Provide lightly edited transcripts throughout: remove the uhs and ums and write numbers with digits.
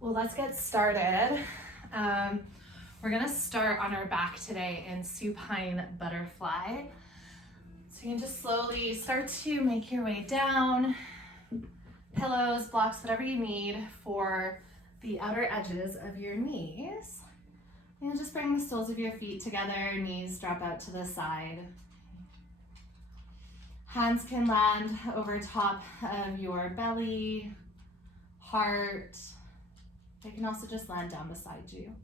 Well, let's get started. We're gonna start on our back today in supine butterfly. So you can just slowly start to make your way down. Pillows, blocks, whatever you need for the outer edges of your knees. And just bring the soles of your feet together, knees drop out to the side. Hands can land over top of your belly, heart. They can also just land down beside you.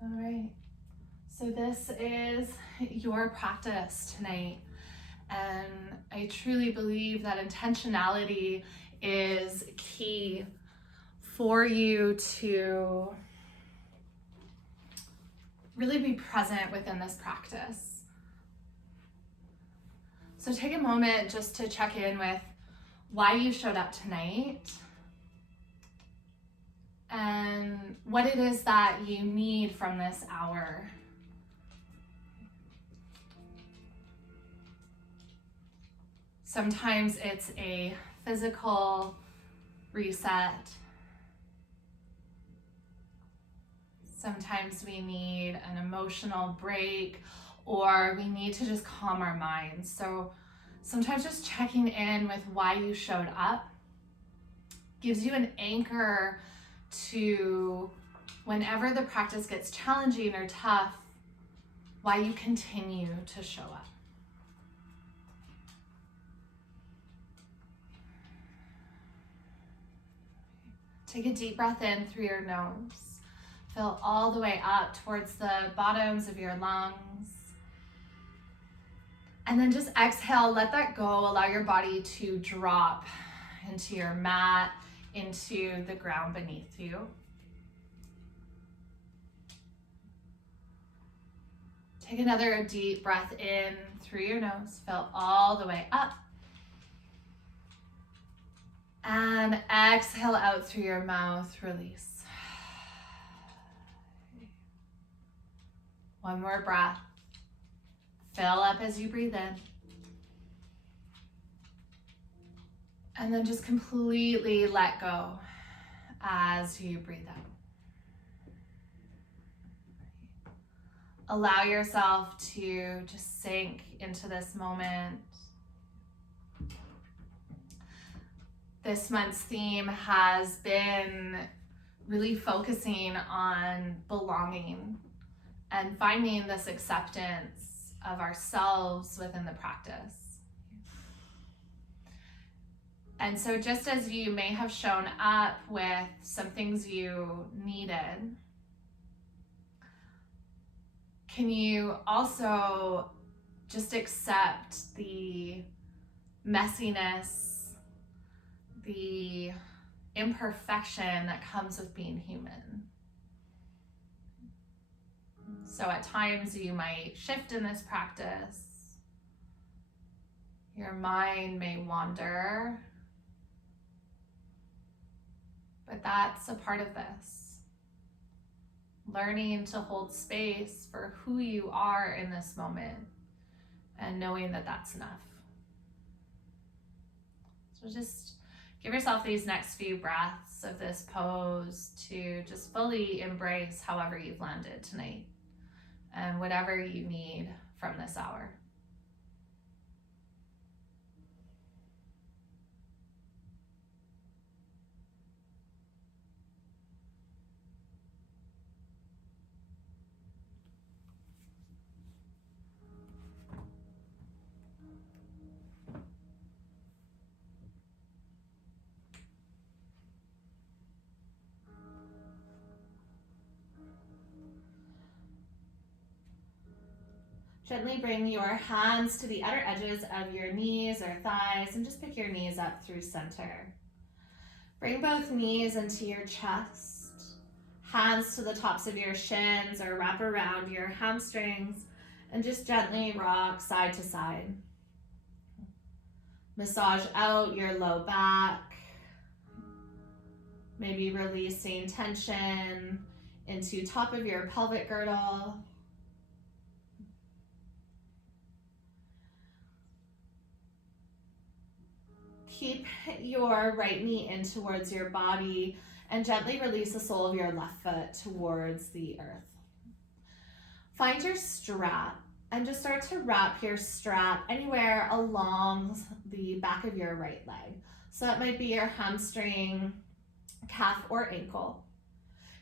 All right, so this is your practice tonight. And I truly believe that intentionality is key for you to really be present within this practice. So take a moment just to check in with why you showed up tonight and what it is that you need from this hour. Sometimes it's a physical reset. Sometimes we need an emotional break, or we need to just calm our minds. So sometimes just checking in with why you showed up gives you an anchor to whenever the practice gets challenging or tough, why you continue to show up. Take a deep breath in through your nose. Fill all the way up towards the bottoms of your lungs. And then just exhale, let that go. Allow your body to drop into your mat, into the ground beneath you. Take another deep breath in through your nose. Fill all the way up. And exhale out through your mouth, release. One more breath. Fill up as you breathe in. And then just completely let go as you breathe out. Allow yourself to just sink into this moment. This month's theme has been really focusing on belonging and finding this acceptance of ourselves within the practice. And so just as you may have shown up with some things you needed, can you also just accept the messiness, the imperfection that comes with being human? So at times you might shift in this practice. Your mind may wander, but that's a part of this. Learning to hold space for who you are in this moment and knowing that that's enough. So just give yourself these next few breaths of this pose to just fully embrace however you've landed tonight and whatever you need from this hour. Gently bring your hands to the outer edges of your knees or thighs and just pick your knees up through center. Bring both knees into your chest, hands to the tops of your shins or wrap around your hamstrings and just gently rock side to side. Massage out your low back, maybe releasing tension into top of your pelvic girdle. Keep your right knee in towards your body and gently release the sole of your left foot towards the earth. Find your strap and just start to wrap your strap anywhere along the back of your right leg. So that might be your hamstring, calf, or ankle.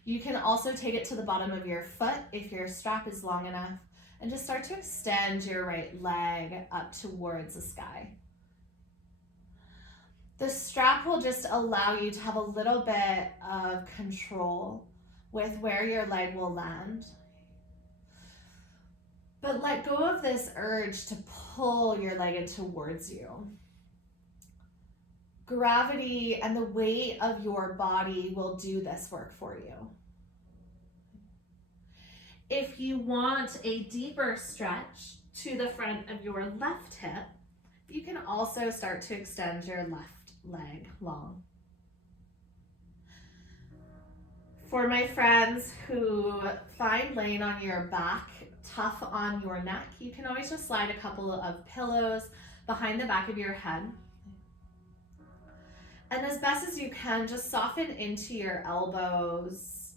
You can also take it to the bottom of your foot if your strap is long enough, and just start to extend your right leg up towards the sky. The strap will just allow you to have a little bit of control with where your leg will land. But let go of this urge to pull your leg in towards you. Gravity and the weight of your body will do this work for you. If you want a deeper stretch to the front of your left hip, you can also start to extend your left leg long. For my friends who find laying on your back tough on your neck, you can always just slide a couple of pillows behind the back of your head. And as best as you can, just soften into your elbows.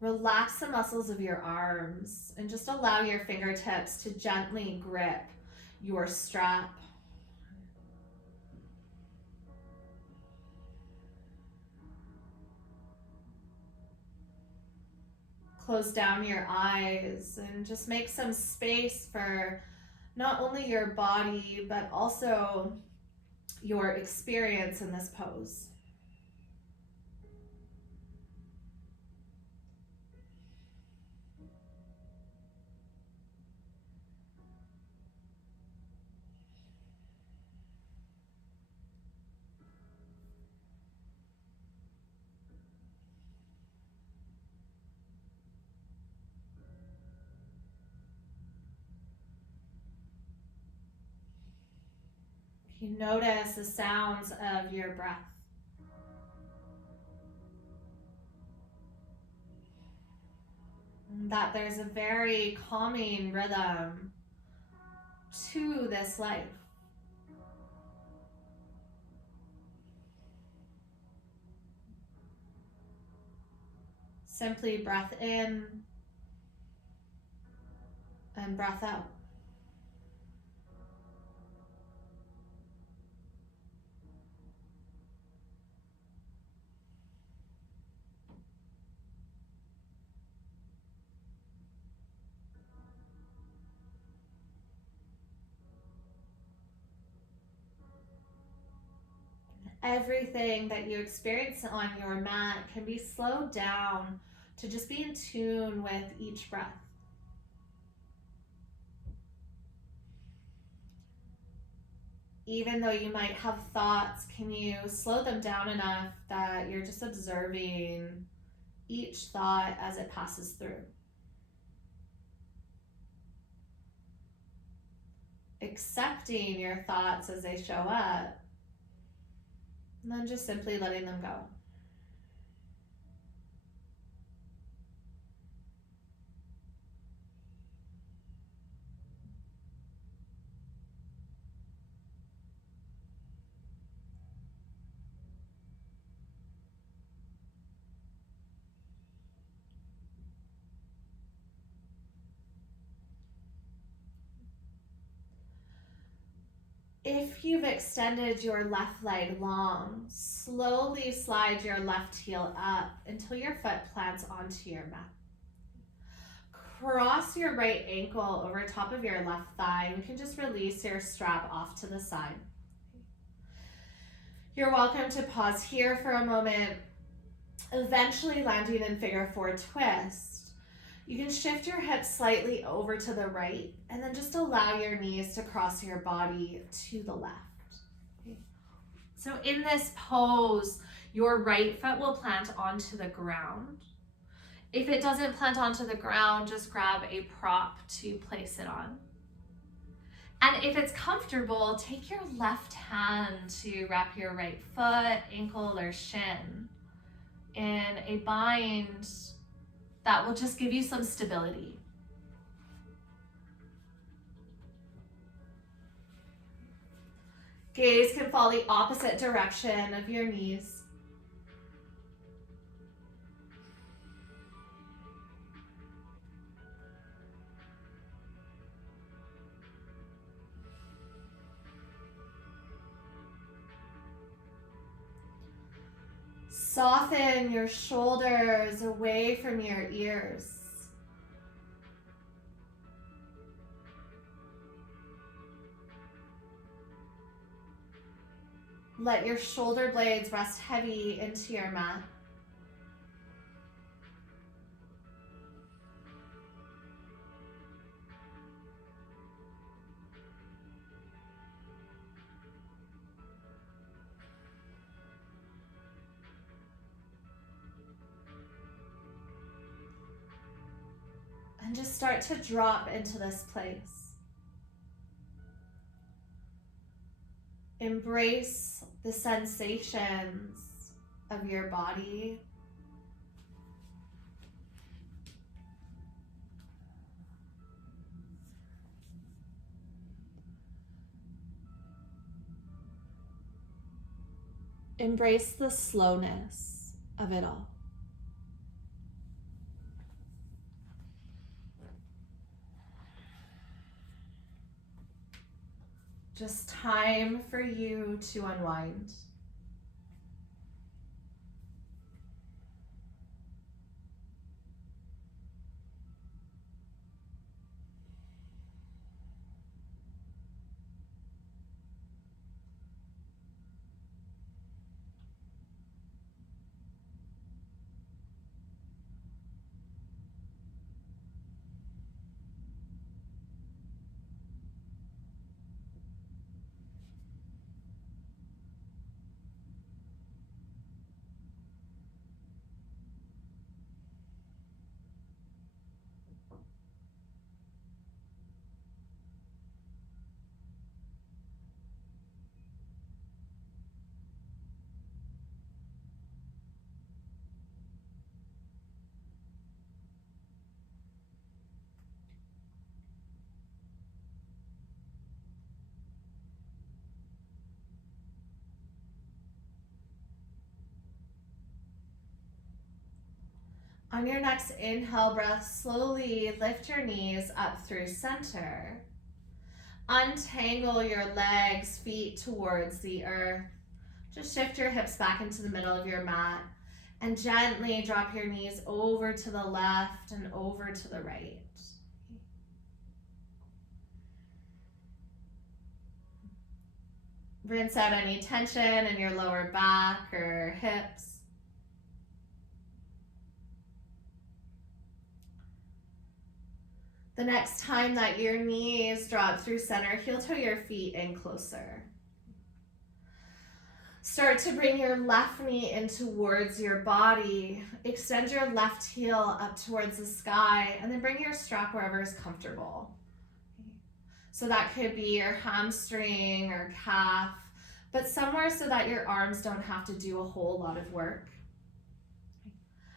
Relax the muscles of your arms and just allow your fingertips to gently grip your strap. Close down your eyes and just make some space for not only your body, but also your experience in this pose. You notice the sounds of your breath. That there's a very calming rhythm to this life. Simply breath in and breath out. Everything that you experience on your mat can be slowed down to just be in tune with each breath. Even though you might have thoughts, can you slow them down enough that you're just observing each thought as it passes through? Accepting your thoughts as they show up, and then just simply letting them go. If you've extended your left leg long, slowly slide your left heel up until your foot plants onto your mat. Cross your right ankle over top of your left thigh. You can just release your strap off to the side. You're welcome to pause here for a moment, eventually landing in figure four twist. You can shift your hips slightly over to the right and then just allow your knees to cross your body to the left. Okay. So in this pose, your right foot will plant onto the ground. If it doesn't plant onto the ground, just grab a prop to place it on. And if it's comfortable, take your left hand to wrap your right foot, ankle, or shin in a bind that will just give you some stability. Gaze can follow the opposite direction of your knees. Soften your shoulders away from your ears. Let your shoulder blades rest heavy into your mat. And just start to drop into this place. Embrace the sensations of your body. Embrace the slowness of it all. Just time for you to unwind. On your next inhale breath, slowly lift your knees up through center. Untangle your legs, feet towards the earth. Just shift your hips back into the middle of your mat and gently drop your knees over to the left and over to the right. Rinse out any tension in your lower back or hips. The next time that your knees drop through center, heel toe your feet in closer. Start to bring your left knee in towards your body. Extend your left heel up towards the sky, and then bring your strap wherever is comfortable. So that could be your hamstring or calf, but somewhere so that your arms don't have to do a whole lot of work.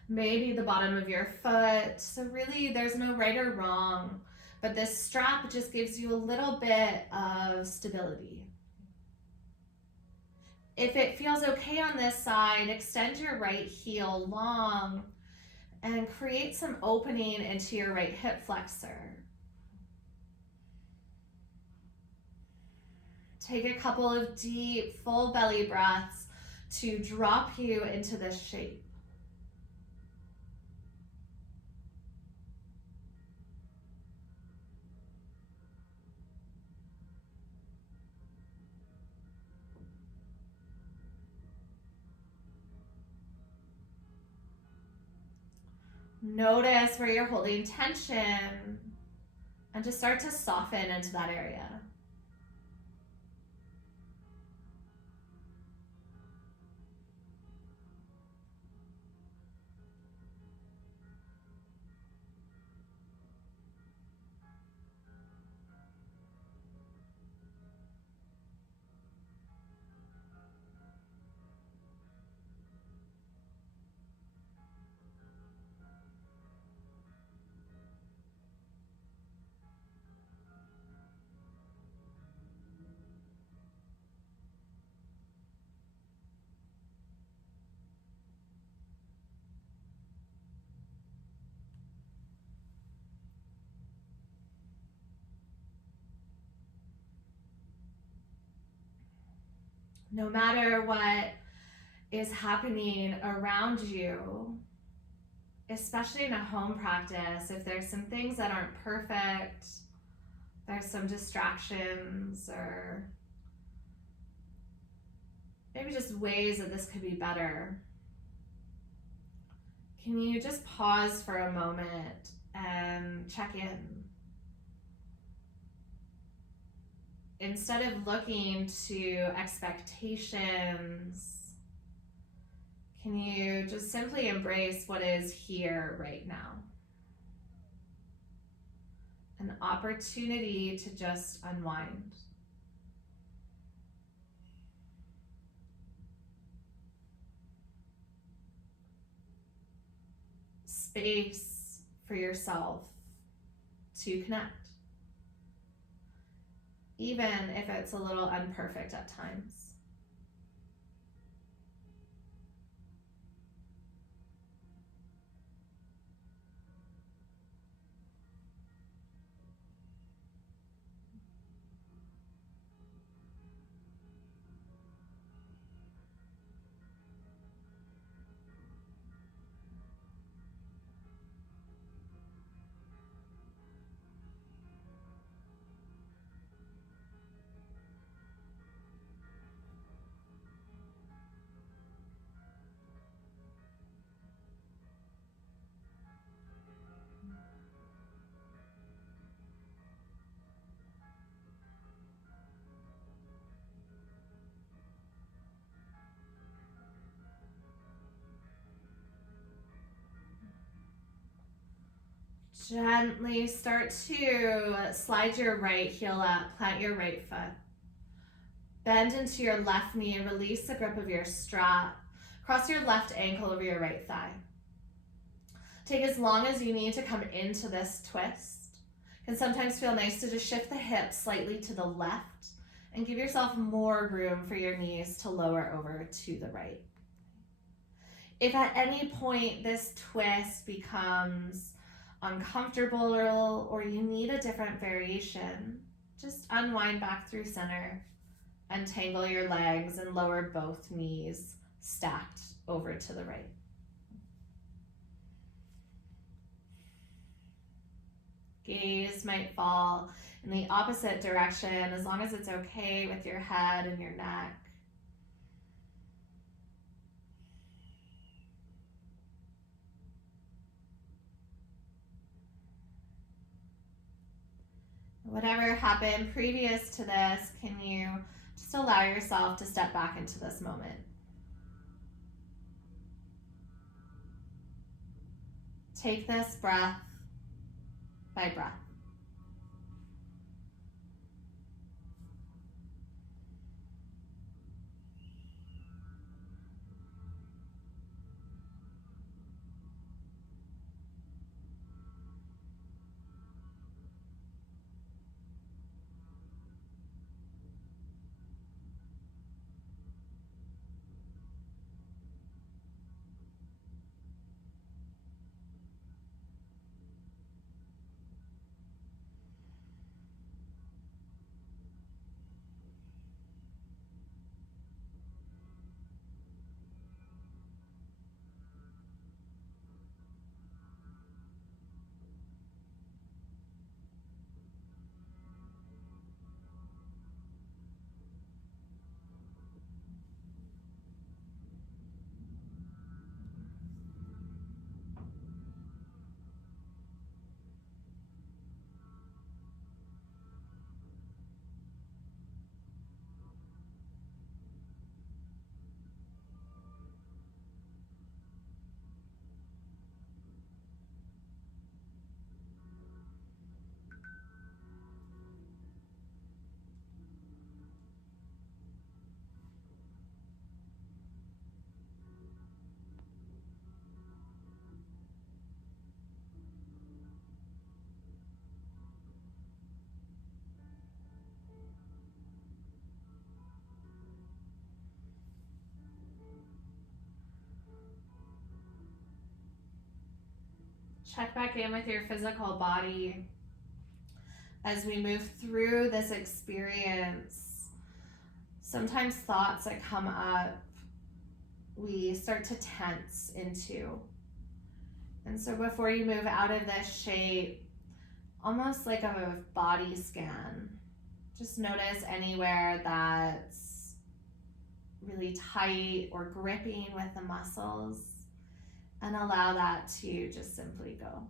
Maybe the bottom of your foot. So really there's no right or wrong, but this strap just gives you a little bit of stability. If it feels okay on this side, extend your right heel long and create some opening into your right hip flexor. Take a couple of deep, full belly breaths to drop you into this shape. Notice where you're holding tension and just start to soften into that area. No matter what is happening around you, especially in a home practice, if there's some things that aren't perfect, there's some distractions, or maybe just ways that this could be better, can you just pause for a moment and check in? Instead of looking to expectations, can you just simply embrace what is here right now? An opportunity to just unwind. Space for yourself to connect, even if it's a little imperfect at times. Gently start to slide your right heel up, plant your right foot. Bend into your left knee and release the grip of your strap. Cross your left ankle over your right thigh. Take as long as you need to come into this twist. It can sometimes feel nice to just shift the hips slightly to the left and give yourself more room for your knees to lower over to the right. If at any point this twist becomes uncomfortable or you need a different variation, just unwind back through center, untangle your legs and lower both knees stacked over to the right. Gaze might fall in the opposite direction as long as it's okay with your head and your neck. Whatever happened previous to this, can you just allow yourself to step back into this moment? Take this breath by breath. Check back in with your physical body as we move through this experience. Sometimes thoughts that come up, we start to tense into. And so before you move out of this shape, almost like a body scan, just notice anywhere that's really tight or gripping with the muscles, and allow that to just simply go.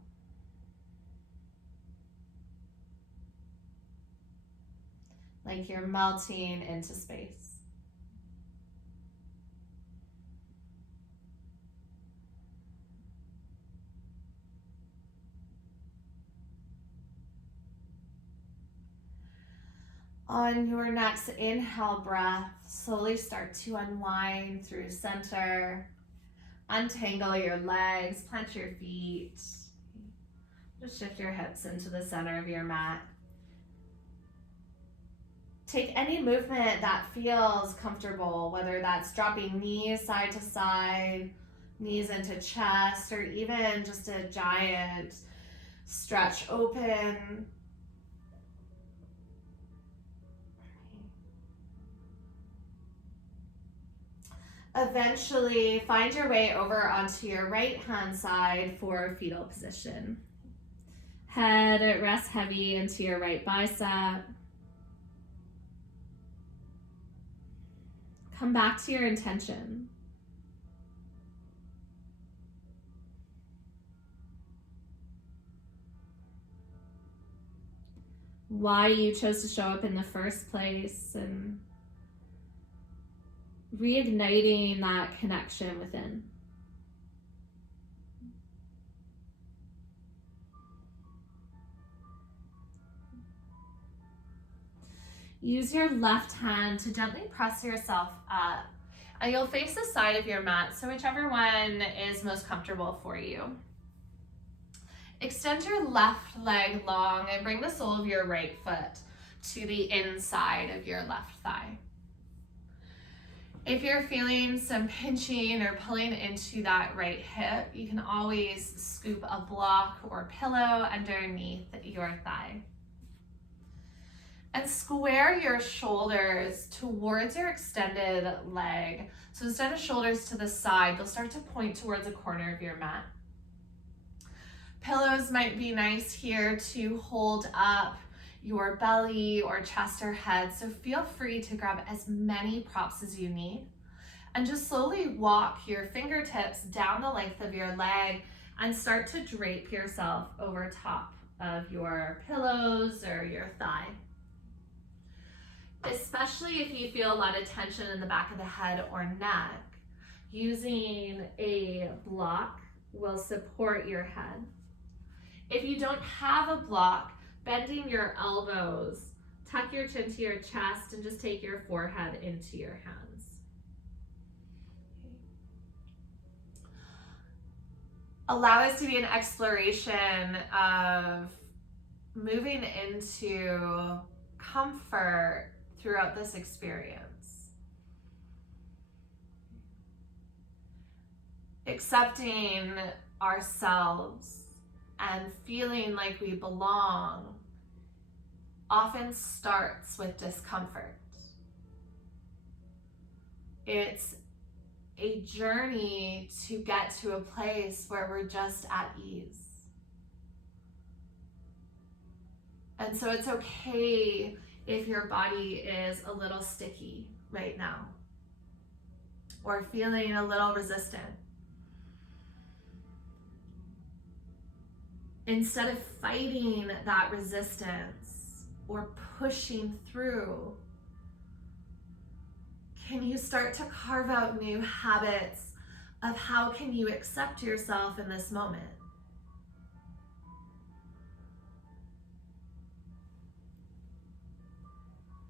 Like you're melting into space. On your next inhale breath, slowly start to unwind through center. Untangle your legs, plant your feet. Just shift your hips into the center of your mat. Take any movement that feels comfortable, whether that's dropping knees side to side, knees into chest, or even just a giant stretch open. Eventually, find your way over onto your right hand side for fetal position. Head rests heavy into your right bicep. Come back to your intention. Why you chose to show up in the first place, and reigniting that connection within. Use your left hand to gently press yourself up, and you'll face the side of your mat, so whichever one is most comfortable for you. Extend your left leg long and bring the sole of your right foot to the inside of your left thigh. If you're feeling some pinching or pulling into that right hip, you can always scoop a block or pillow underneath your thigh. And square your shoulders towards your extended leg. So instead of shoulders to the side, they'll start to point towards the corner of your mat. Pillows might be nice here to hold up your belly or chest or head, so feel free to grab as many props as you need. And just slowly walk your fingertips down the length of your leg and start to drape yourself over top of your pillows or your thigh. Especially if you feel a lot of tension in the back of the head or neck, using a block will support your head. If you don't have a block, bending your elbows, tuck your chin to your chest, and just take your forehead into your hands. Allow this to be an exploration of moving into comfort throughout this experience. Accepting ourselves and feeling like we belong often starts with discomfort. It's a journey to get to a place where we're just at ease. And so it's okay if your body is a little sticky right now or feeling a little resistant. Instead of fighting that resistance or pushing through, can you start to carve out new habits of how can you accept yourself in this moment?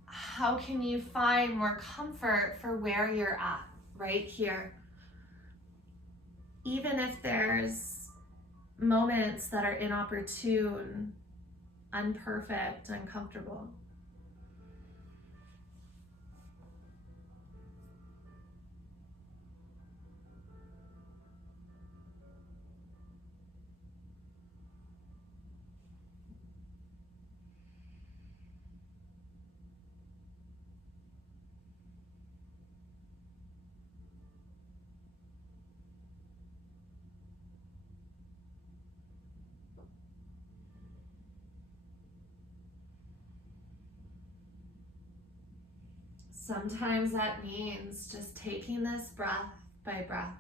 How can you find more comfort for where you're at right here? Even if there's moments that are inopportune, imperfect, uncomfortable. Sometimes that means just taking this breath by breath.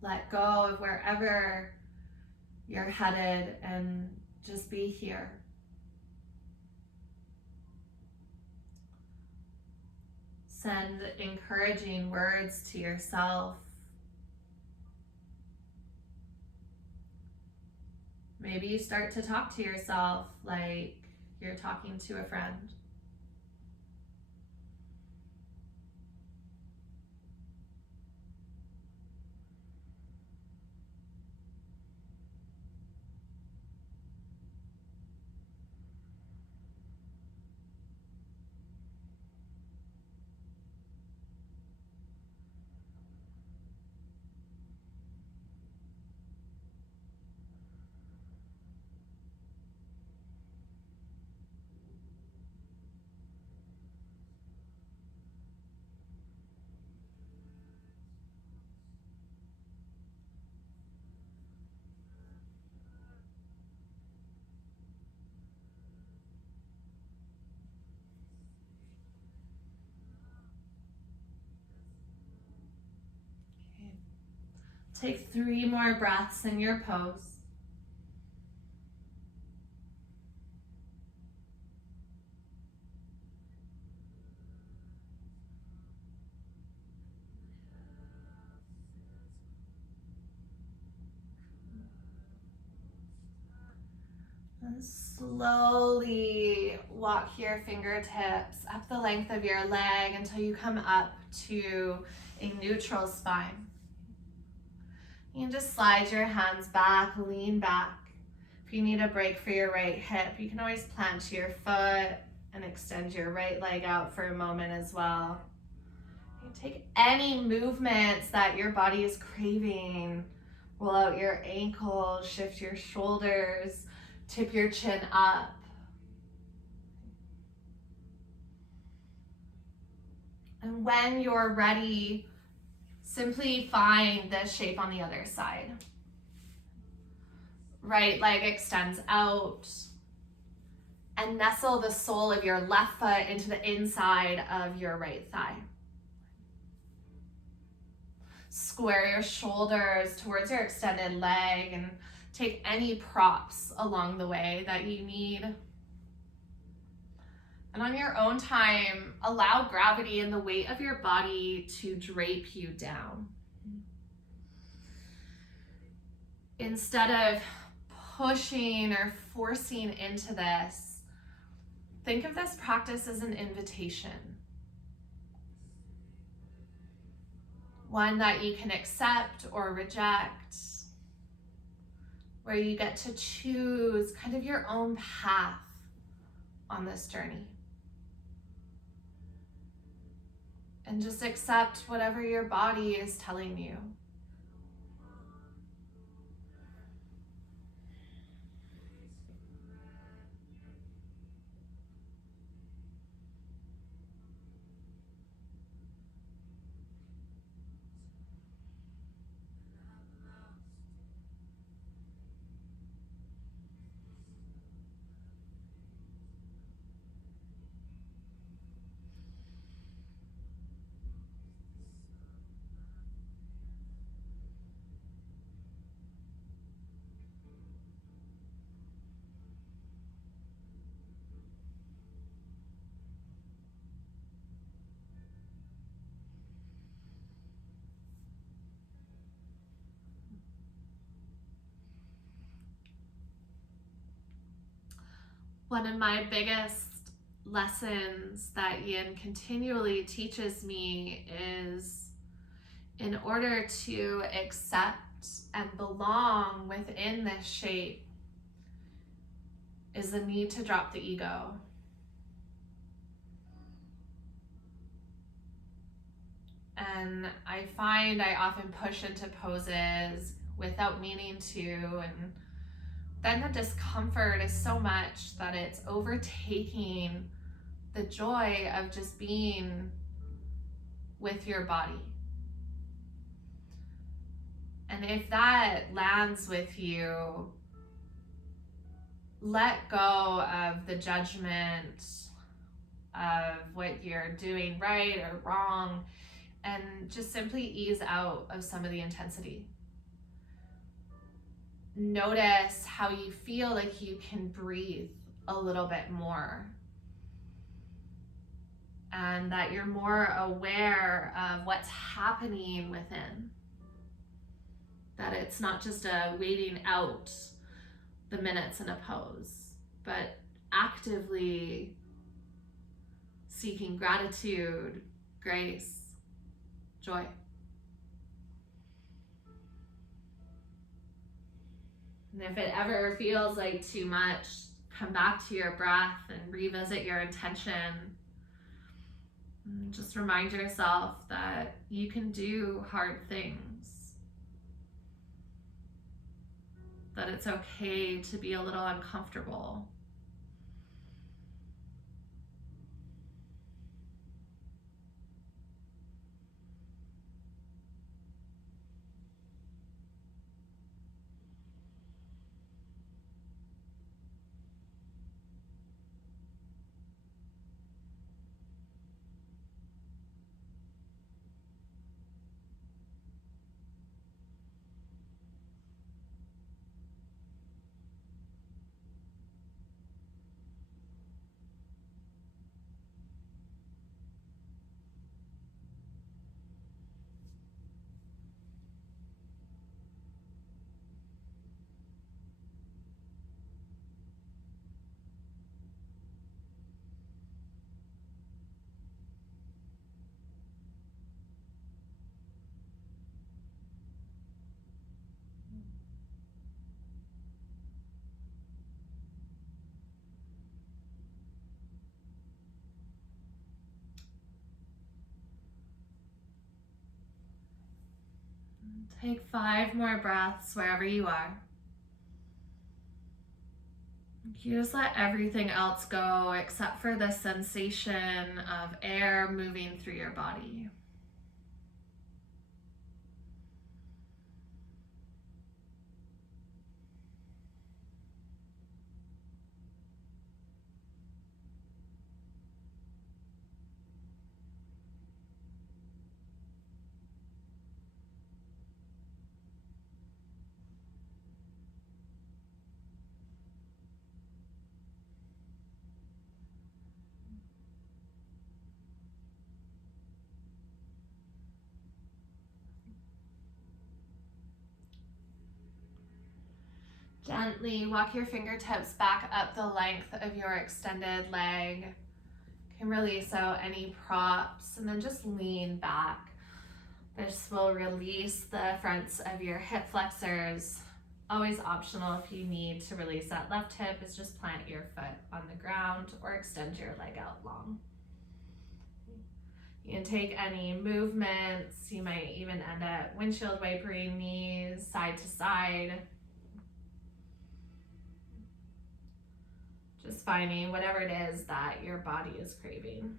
Let go of wherever you're headed and just be here. Send encouraging words to yourself. Maybe you start to talk to yourself like you're talking to a friend. Take 3 more breaths in your pose. And slowly walk your fingertips up the length of your leg until you come up to a neutral spine. You can just slide your hands back, lean back. If you need a break for your right hip, you can always plant your foot and extend your right leg out for a moment as well. You take any movements that your body is craving. Roll out your ankles, shift your shoulders, tip your chin up. And when you're ready, simply find the shape on the other side. Right leg extends out. And nestle the sole of your left foot into the inside of your right thigh. Square your shoulders towards your extended leg and take any props along the way that you need. And on your own time, allow gravity and the weight of your body to drape you down. Instead of pushing or forcing into this, think of this practice as an invitation. One that you can accept or reject, where you get to choose kind of your own path on this journey. And just accept whatever your body is telling you. One of my biggest lessons that Yin continually teaches me is, in order to accept and belong within this shape, is the need to drop the ego. And I find I often push into poses without meaning to, and then the discomfort is so much that it's overtaking the joy of just being with your body. And if that lands with you, let go of the judgment of what you're doing right or wrong, and just simply ease out of some of the intensity. Notice how you feel like you can breathe a little bit more, and that you're more aware of what's happening within. That it's not just a waiting out the minutes in a pose, but actively seeking gratitude, grace, joy. And if it ever feels like too much, come back to your breath and revisit your intention. And just remind yourself that you can do hard things, that it's okay to be a little uncomfortable. Take 5 more breaths wherever you are. You just let everything else go except for the sensation of air moving through your body. Gently walk your fingertips back up the length of your extended leg. You can release out any props and then just lean back. This will release the fronts of your hip flexors. Always optional if you need to release that left hip is just plant your foot on the ground or extend your leg out long. You can take any movements. You might even end up windshield wipering knees side to side. Just finding whatever it is that your body is craving.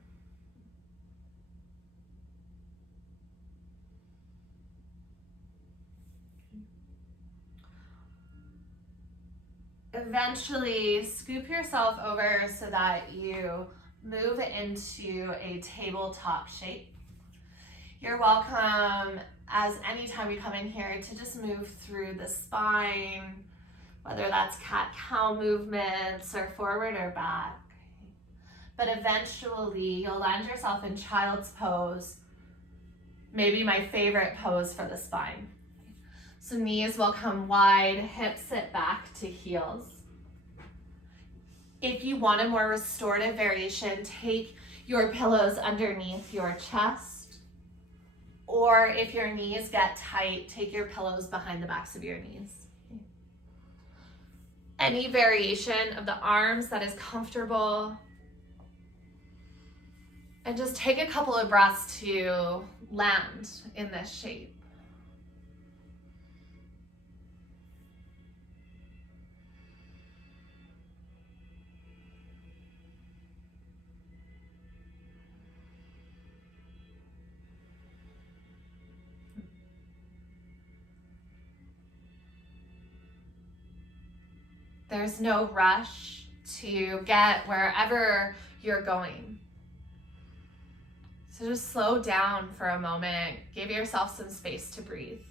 Eventually, scoop yourself over so that you move into a tabletop shape. You're welcome, as anytime you come in here, to just move through the spine, whether that's cat-cow movements or forward or back. But eventually, you'll land yourself in child's pose, maybe my favorite pose for the spine. So knees will come wide, hips sit back to heels. If you want a more restorative variation, take your pillows underneath your chest. Or if your knees get tight, take your pillows behind the backs of your knees. Any variation of the arms that is comfortable. And just take a couple of breaths to land in this shape. There's no rush to get wherever you're going. So just slow down for a moment. Give yourself some space to breathe.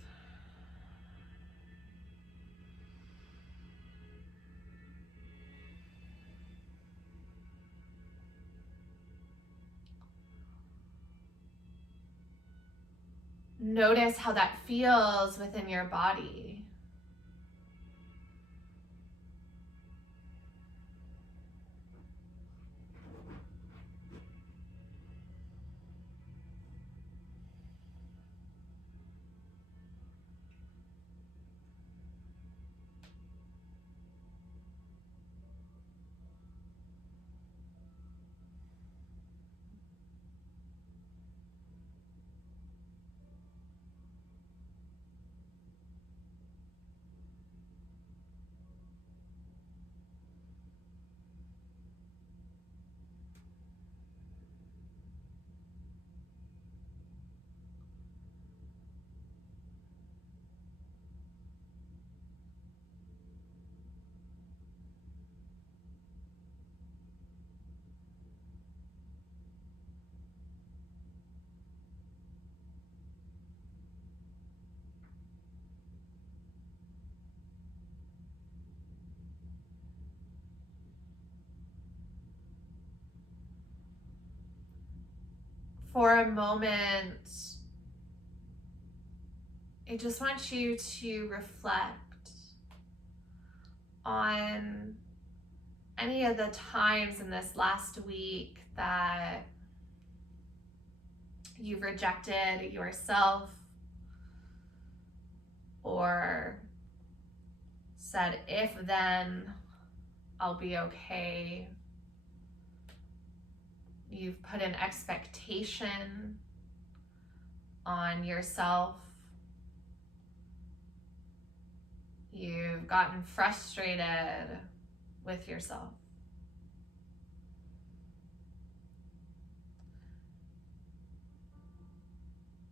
Notice how that feels within your body. For a moment, I just want you to reflect on any of the times in this last week that you've rejected yourself or said, if then I'll be okay. You've put an expectation on yourself. You've gotten frustrated with yourself.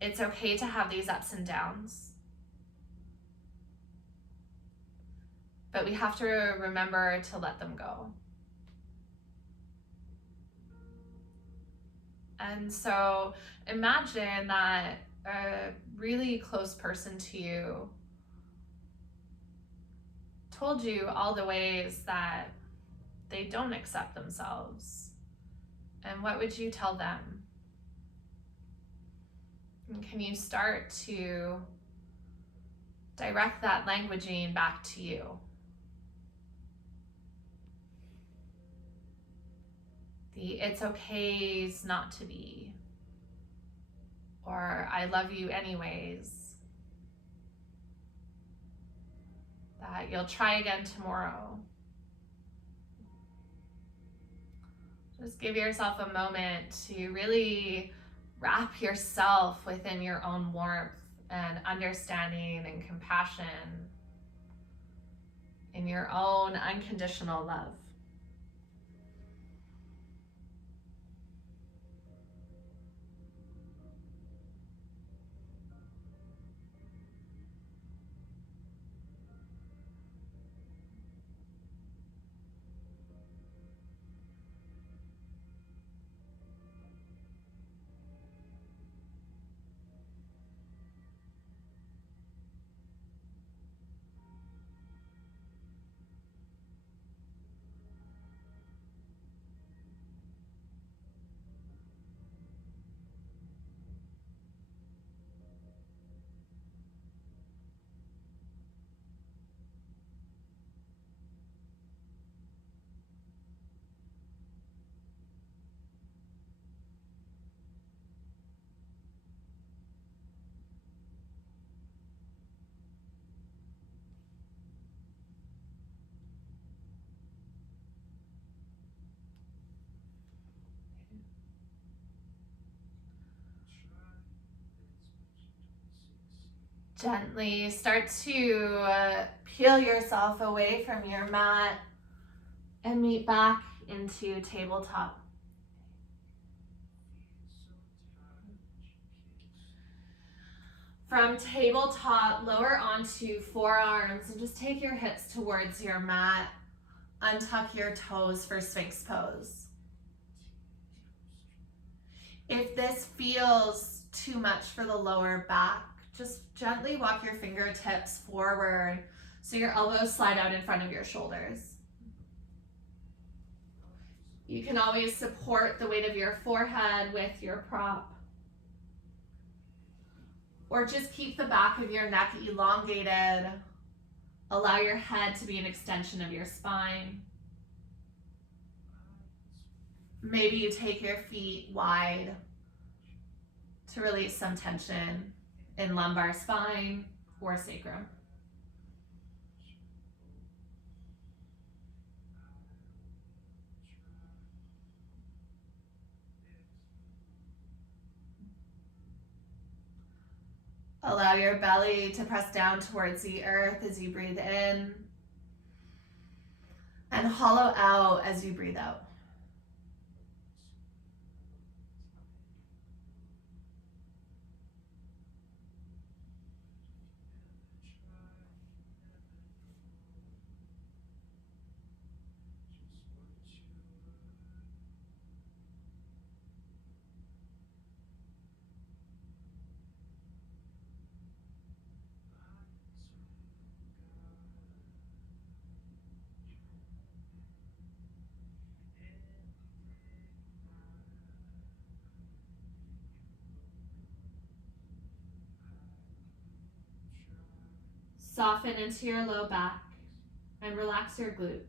It's okay to have these ups and downs, but we have to remember to let them go. And so imagine that a really close person to you told you all the ways that they don't accept themselves. And what would you tell them? And can you start to direct that languaging back to you? The it's okay's not to be, or I love you anyways, that you'll try again tomorrow. Just give yourself a moment to really wrap yourself within your own warmth and understanding and compassion in your own unconditional love. Gently start to peel yourself away from your mat and meet back into tabletop. From tabletop, lower onto forearms and just take your hips towards your mat. Untuck your toes for Sphinx pose. If this feels too much for the lower back, just gently walk your fingertips forward so your elbows slide out in front of your shoulders. You can always support the weight of your forehead with your prop. Or just keep the back of your neck elongated. Allow your head to be an extension of your spine. Maybe you take your feet wide to release some tension in lumbar spine or sacrum. Allow your belly to press down towards the earth as you breathe in, and hollow out as you breathe out. Soften into your low back and relax your glutes.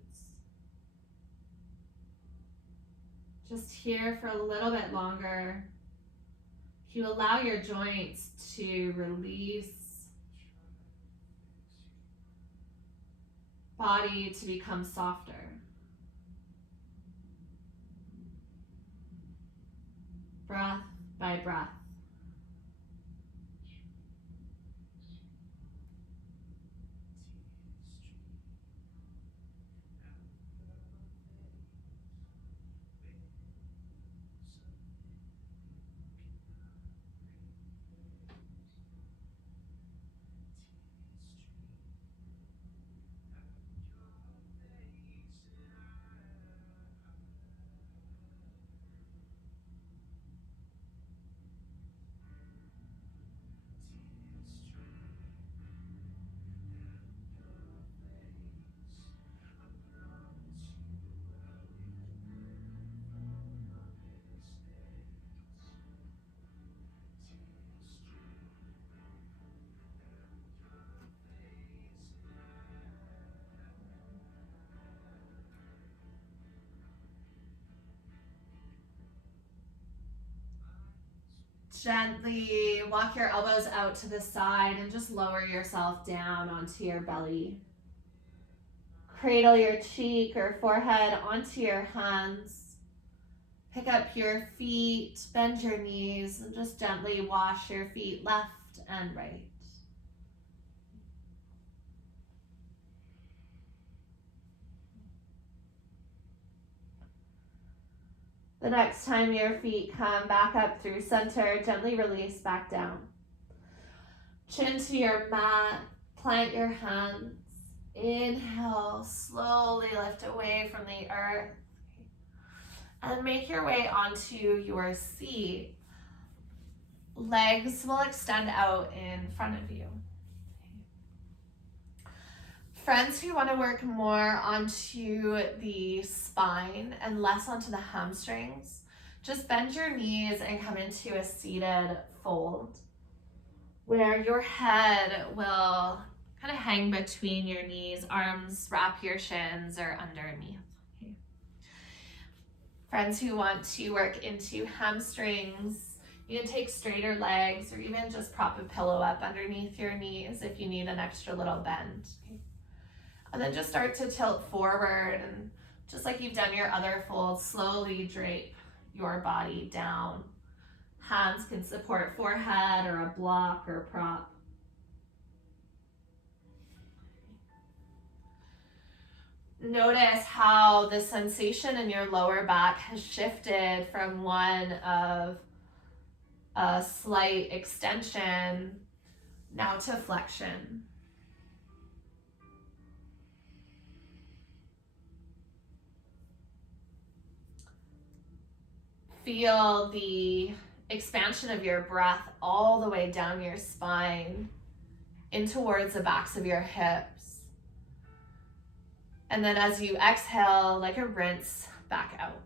Just here for a little bit longer. If you allow your joints to release, body to become softer. Breath by breath. Gently walk your elbows out to the side and just lower yourself down onto your belly. Cradle your cheek or forehead onto your hands. Pick up your feet, bend your knees, and just gently wash your feet left and right. The next time your feet come back up through center, gently release back down. Chin to your mat, plant your hands. Inhale, slowly lift away from the earth. And make your way onto your seat. Legs will extend out in front of you. Friends who want to work more onto the spine and less onto the hamstrings, just bend your knees and come into a seated fold where your head will kind of hang between your knees, arms wrap your shins or underneath. Okay. Friends who want to work into hamstrings, you can take straighter legs or even just prop a pillow up underneath your knees if you need an extra little bend. Okay. And then just start to tilt forward, and just like you've done your other folds, slowly drape your body down. Hands can support forehead or a block or prop. Notice how the sensation in your lower back has shifted from one of a slight extension now to flexion. 。feel the expansion of your breath all the way down your spine in towards the backs of your hips. And then as you exhale, like a rinse, back out.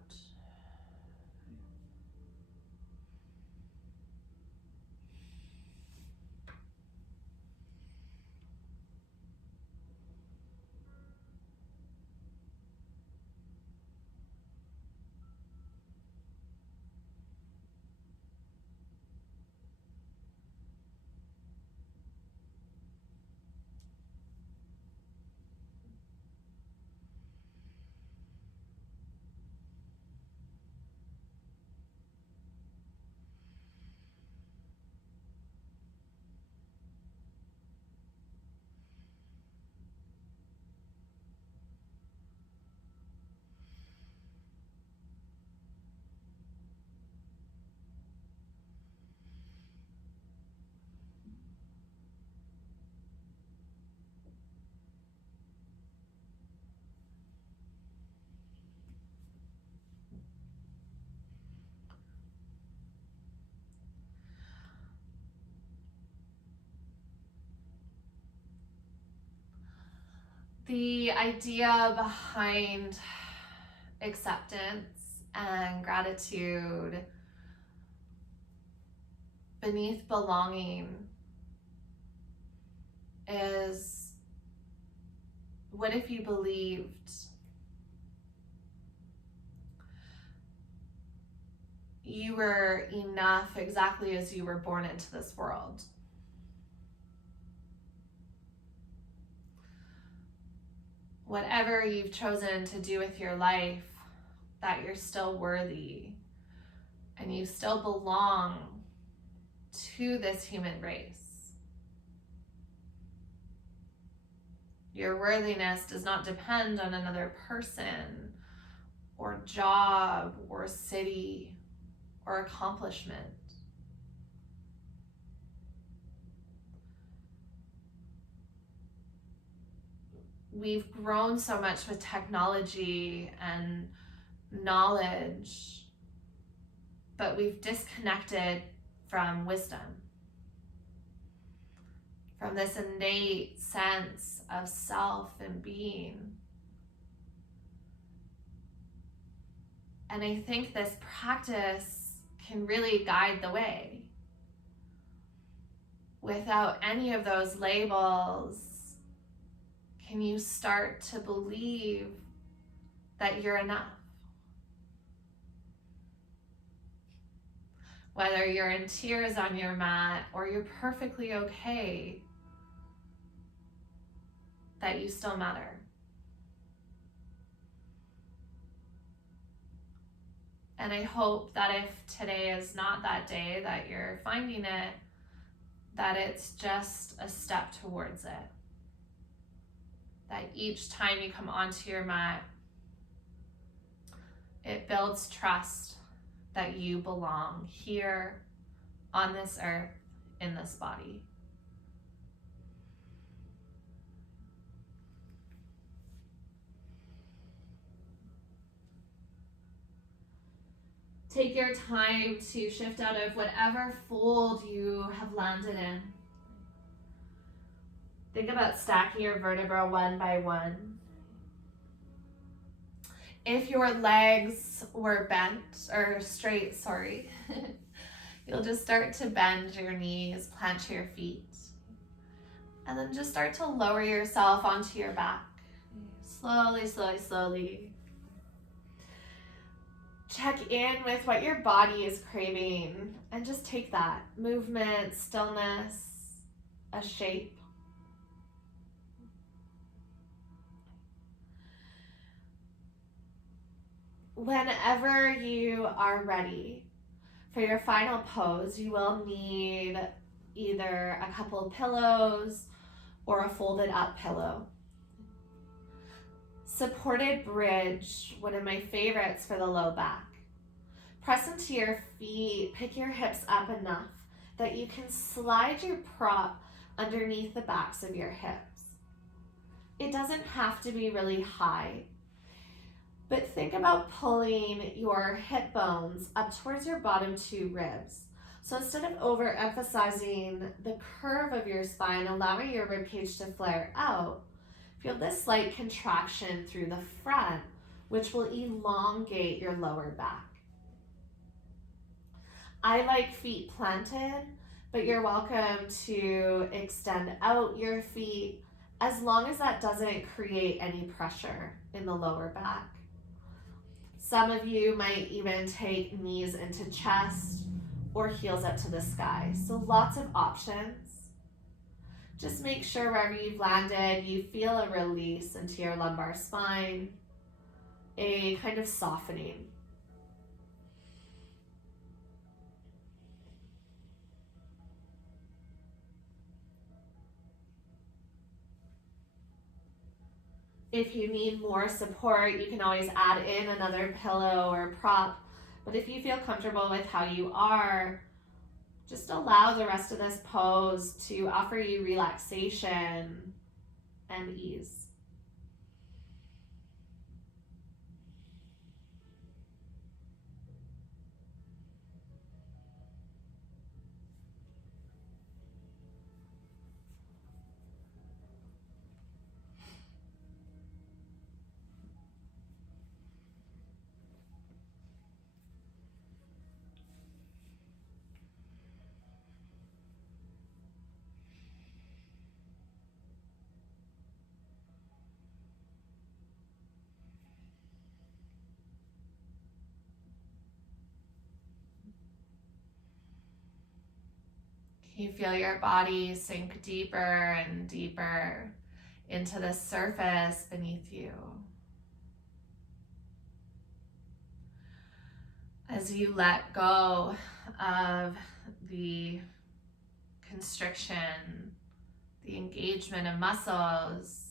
The idea behind acceptance and gratitude beneath belonging is, what if you believed you were enough exactly as you were born into this world? Whatever you've chosen to do with your life, that you're still worthy and you still belong to this human race. Your worthiness does not depend on another person or job or city or accomplishment. We've grown so much with technology and knowledge, but we've disconnected from wisdom, from this innate sense of self and being. And I think this practice can really guide the way. Without any of those labels, can you start to believe that you're enough? Whether you're in tears on your mat or you're perfectly okay, that you still matter. And I hope that if today is not that day that you're finding it, that it's just a step towards it. That each time you come onto your mat, it builds trust that you belong here on this earth, in this body. Take your time to shift out of whatever fold you have landed in. Think about stacking your vertebrae one by one. If your legs were bent, or straight, sorry, you'll just start to bend your knees, plant your feet, and then just start to lower yourself onto your back. Slowly, slowly, slowly. Check in with what your body is craving and just take that movement, stillness, a shape. Whenever you are ready for your final pose, you will need either a couple of pillows or a folded up pillow. Supported bridge, one of my favorites for the low back. Press into your feet, pick your hips up enough that you can slide your prop underneath the backs of your hips. It doesn't have to be really high, But think about pulling your hip bones up towards your bottom two ribs. So instead of overemphasizing the curve of your spine, allowing your rib cage to flare out, feel this slight contraction through the front, which will elongate your lower back. I like feet planted, but you're welcome to extend out your feet as long as that doesn't create any pressure in the lower back. Some of you might even take knees into chest or heels up to the sky. So lots of options. Just make sure wherever you've landed, you feel a release into your lumbar spine, a kind of softening. If you need more support, you can always add in another pillow or prop. But if you feel comfortable with how you are, just allow the rest of this pose to offer you relaxation and ease. You feel your body sink deeper and deeper into the surface beneath you. As you let go of the constriction, the engagement of muscles,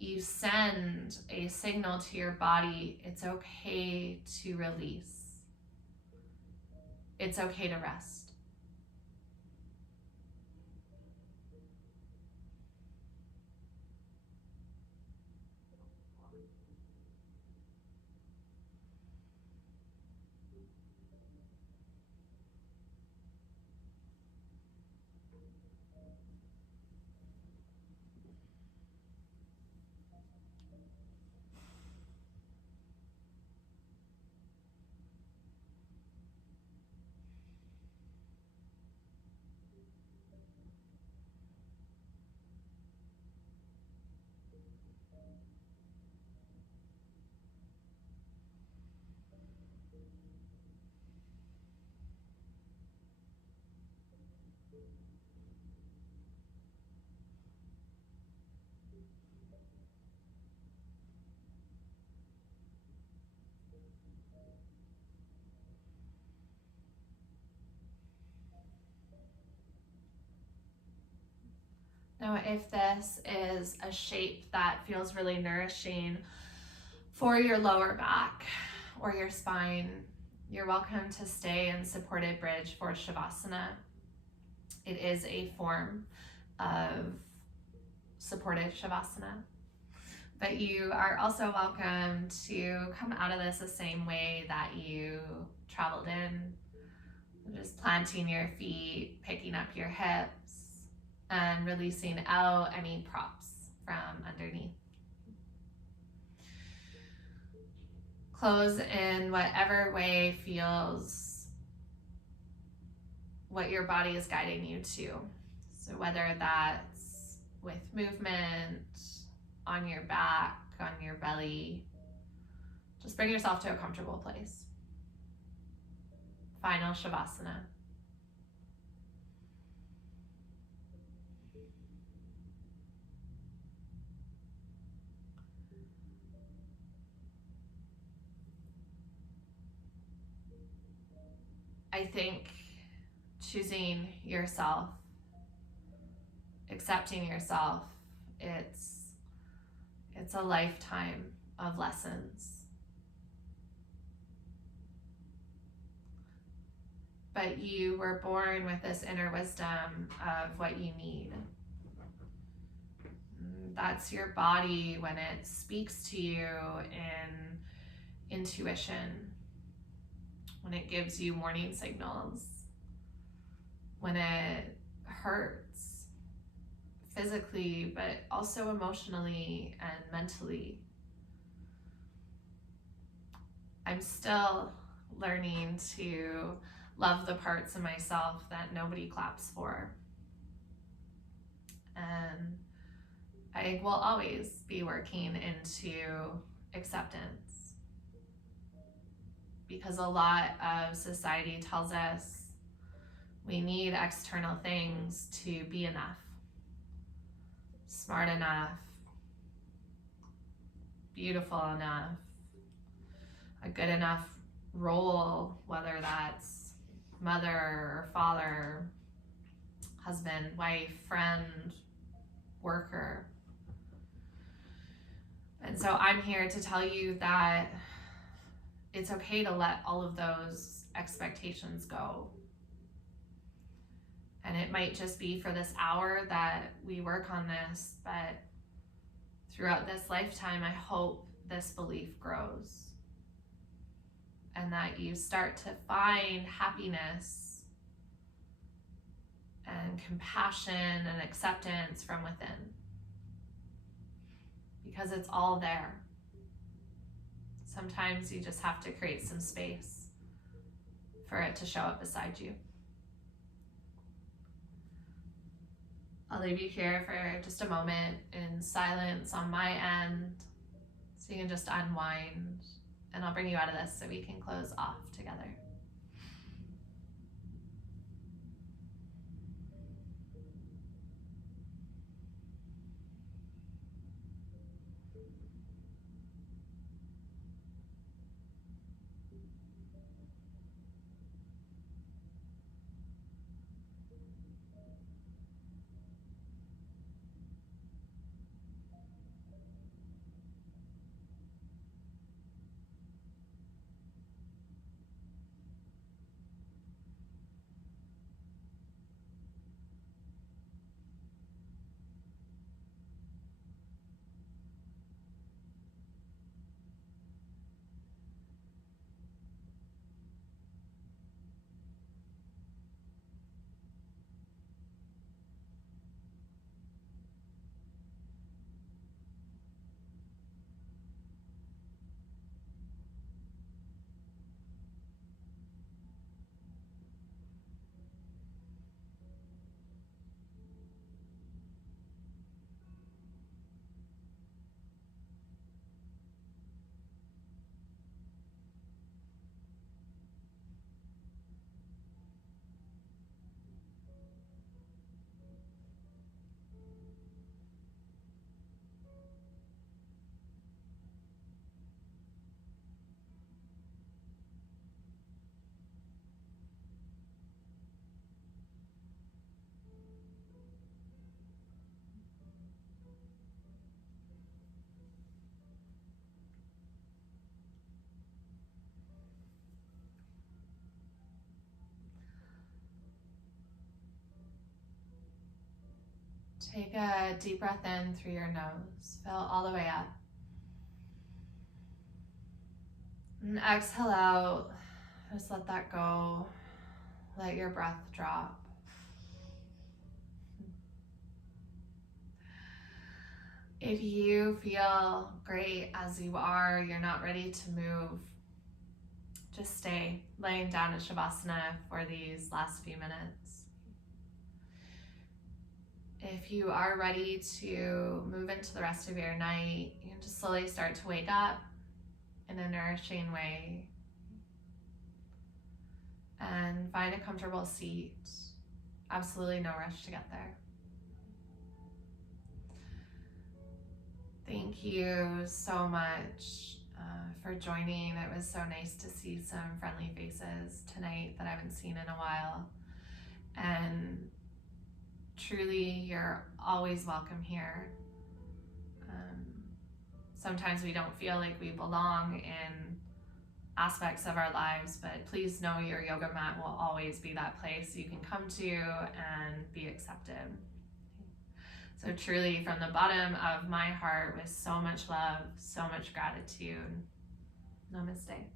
you send a signal to your body, it's okay to release. It's okay to rest. Now, if this is a shape that feels really nourishing for your lower back or your spine, you're welcome to stay in supported bridge for Shavasana. It is a form of supported Shavasana. But you are also welcome to come out of this the same way that you traveled in. Just planting your feet, picking up your hips, and releasing out any props from underneath. Close in whatever way feels what your body is guiding you to. So whether that's with movement, on your back, on your belly, just bring yourself to a comfortable place. Final Shavasana. I think choosing yourself, accepting yourself, it's a lifetime of lessons. But you were born with this inner wisdom of what you need. That's your body when it speaks to you in intuition, when it gives you warning signals, when it hurts physically, but also emotionally and mentally. I'm still learning to love the parts of myself that nobody claps for. And I will always be working into acceptance, because a lot of society tells us we need external things to be enough, smart enough, beautiful enough, a good enough role, whether that's mother or father, husband, wife, friend, worker. And so I'm here to tell you that it's okay to let all of those expectations go. And it might just be for this hour that we work on this, but throughout this lifetime, I hope this belief grows and that you start to find happiness and compassion and acceptance from within, because it's all there. Sometimes you just have to create some space for it to show up beside you. I'll leave you here for just a moment in silence on my end, so you can just unwind, and I'll bring you out of this so we can close off together. Take a deep breath in through your nose. Fill all the way up. And exhale out. Just let that go. Let your breath drop. If you feel great as you are, you're not ready to move, just stay laying down in Shavasana for these last few minutes. If you are ready to move into the rest of your night, you can just slowly start to wake up in a nourishing way and find a comfortable seat. Absolutely no rush to get there. Thank you so much for joining. It was so nice to see some friendly faces tonight that I haven't seen in a while. And truly, you're always welcome here. Sometimes we don't feel like we belong in aspects of our lives, but please know your yoga mat will always be that place you can come to and be accepted. So truly, from the bottom of my heart, with so much love, so much gratitude, Namaste.